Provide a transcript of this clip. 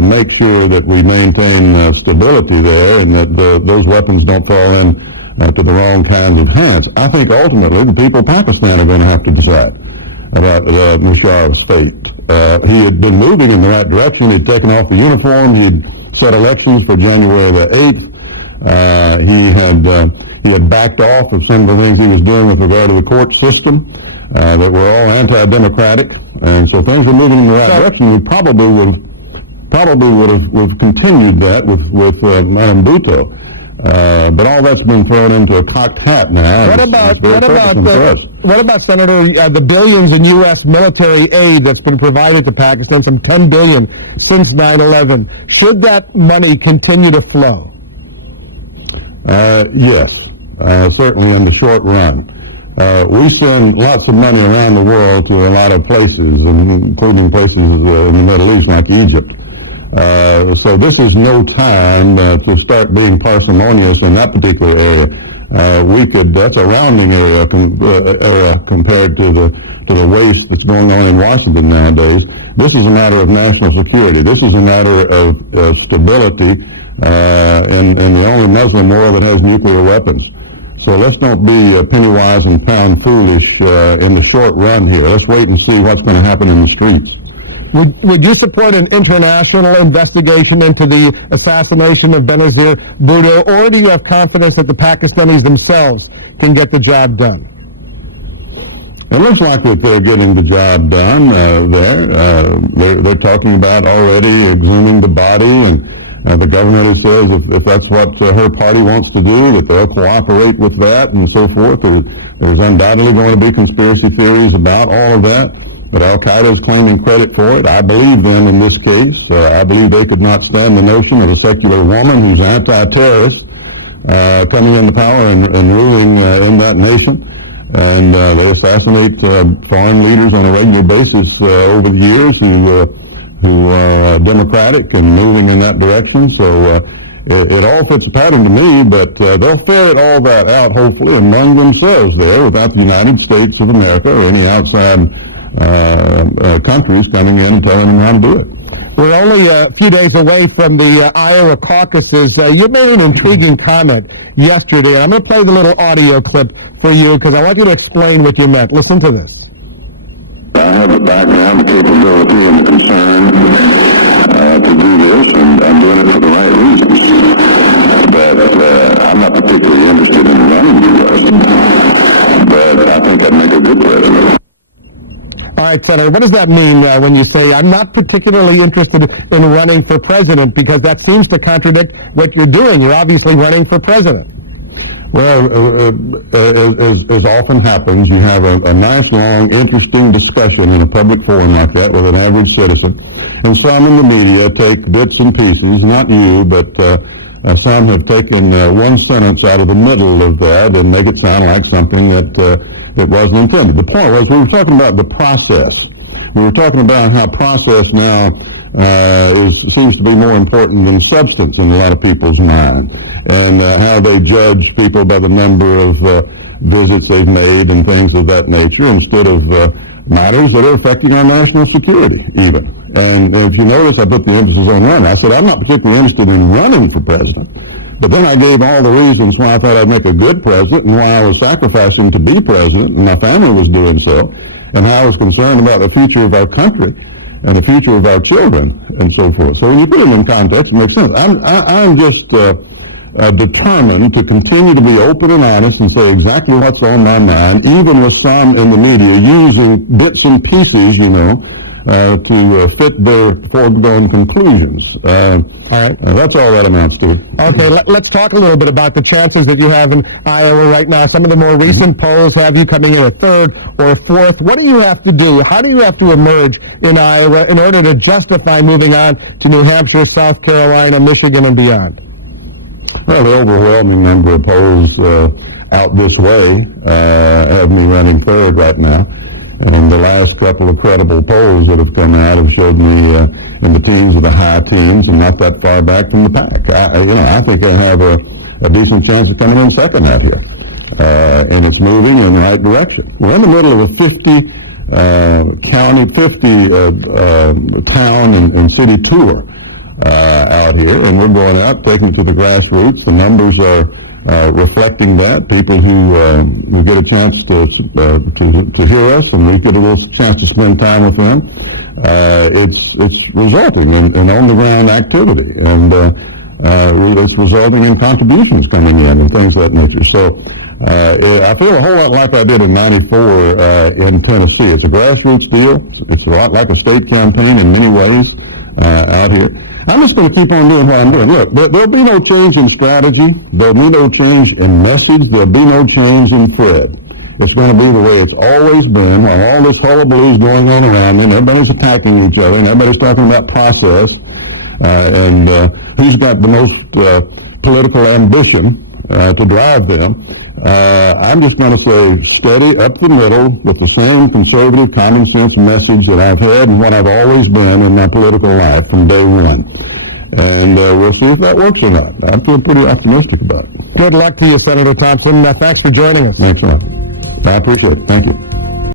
to make sure that we maintain stability there and that those weapons don't fall in to the wrong kinds of hands. I think ultimately the people of Pakistan are going to have to decide about Musharraf's fate. He had been moving in the right direction. He'd taken off the uniform. He'd set elections for January the 8th. He had backed off of some of the things he was doing with regard to the court system that were all anti-democratic. And so things were moving in the right direction. We probably would have continued that with Madam Bhutto. But all that's been thrown into a cocked hat now. What about, Senator, the billions in U.S. military aid that's been provided to Pakistan, some $10 billion since 9/11? Should that money continue to flow? Yes, certainly in the short run. We send lots of money around the world to a lot of places, including places in the Middle East like Egypt. So this is no time to start being parsimonious in that particular area. That's a rounding area compared to the waste that's going on in Washington nowadays. This is a matter of national security. This is a matter of stability in the only Muslim world that has nuclear weapons. So let's not be penny wise and pound foolish in the short run here. Let's wait and see what's going to happen in the streets. Would you support an international investigation into the assassination of Benazir Bhutto, or do you have confidence that the Pakistanis themselves can get the job done? It looks like that they're getting the job done there. They're talking about already exhuming the body, and the governor says if that's what her party wants to do, that they'll cooperate with that and so forth. There's undoubtedly going to be conspiracy theories about all of that. But Al-Qaeda is claiming credit for it. I believe them in this case. I believe they could not stand the notion of a secular woman who's anti-terrorist coming into power and ruling in that nation. And they assassinate foreign leaders on a regular basis over the years who are democratic and moving in that direction. So it all fits a pattern to me, but they'll ferret all that out, hopefully, among themselves there without the United States of America or any outside countries coming in and telling them how to do it. We're only a few days away from the Iowa caucuses. You made an intriguing comment yesterday, and I'm going to play the little audio clip for you because I want you to explain what you meant. Listen to this. I have the background, the capability, and the concern to do this, and I'm doing it for the right reasons. But I'm not particularly interested in running for president, but I think I'd make a good president. All right, Senator, what does that mean when you say, I'm not particularly interested in running for president, because that seems to contradict what you're doing. You're obviously running for president. Well, as often happens, you have a nice, long, interesting discussion in a public forum like that with an average citizen, and some in the media take bits and pieces, not you, but some have taken one sentence out of the middle of that and make it sound like something that it wasn't intended. The point was we were talking about the process. We were talking about how process now seems to be more important than substance in a lot of people's mind, and how they judge people by the number of visits they've made and things of that nature instead of matters that are affecting our national security even. And if you notice, I put the emphasis on running. I said I'm not particularly interested in running for president. But then I gave all the reasons why I thought I'd make a good president and why I was sacrificing to be president, and my family was doing so, and how I was concerned about the future of our country and the future of our children and so forth. So when you put it in context, it makes sense. I'm just determined to continue to be open and honest and say exactly what's on my mind, even with some in the media using bits and pieces, to fit their foregone conclusions. All right. That's all that amounts to. Okay, let's talk a little bit about the chances that you have in Iowa right now. Some of the more recent polls have you coming in a third or a fourth. What do you have to do? How do you have to emerge in Iowa in order to justify moving on to New Hampshire, South Carolina, Michigan, and beyond? Well, the overwhelming number of polls out this way have me running third right now. And the last couple of credible polls that have come out have showed me in the teens or the high teens and not that far back from the pack. I think I have a decent chance of coming in second out here. And it's moving in the right direction. We're in the middle of a 50 town and city tour out here, and we're going out, taking it to the grassroots. The numbers are reflecting that. People who get a chance to hear us, and we get a little chance to spend time with them. It's resulting in on-the-ground activity, and it's resulting in contributions coming in and things of that nature. So I feel a whole lot like I did in '94 in Tennessee. It's a grassroots deal. It's a lot like a state campaign in many ways out here. I'm just going to keep on doing what I'm doing. Look, there'll be no change in strategy. There'll be no change in message. There'll be no change in thread. It's going to be the way it's always been, while all this hullabaloo is going on around me, and everybody's attacking each other, and everybody's talking about process, and who's got the most political ambition to drive them. I'm just going to say steady up the middle with the same conservative, common sense message that I've had and what I've always been in my political life from day one. And we'll see if that works or not. I feel pretty optimistic about it. Good luck to you, Senator Thompson. Thanks for joining us. Thanks a lot. I appreciate it. Thank you.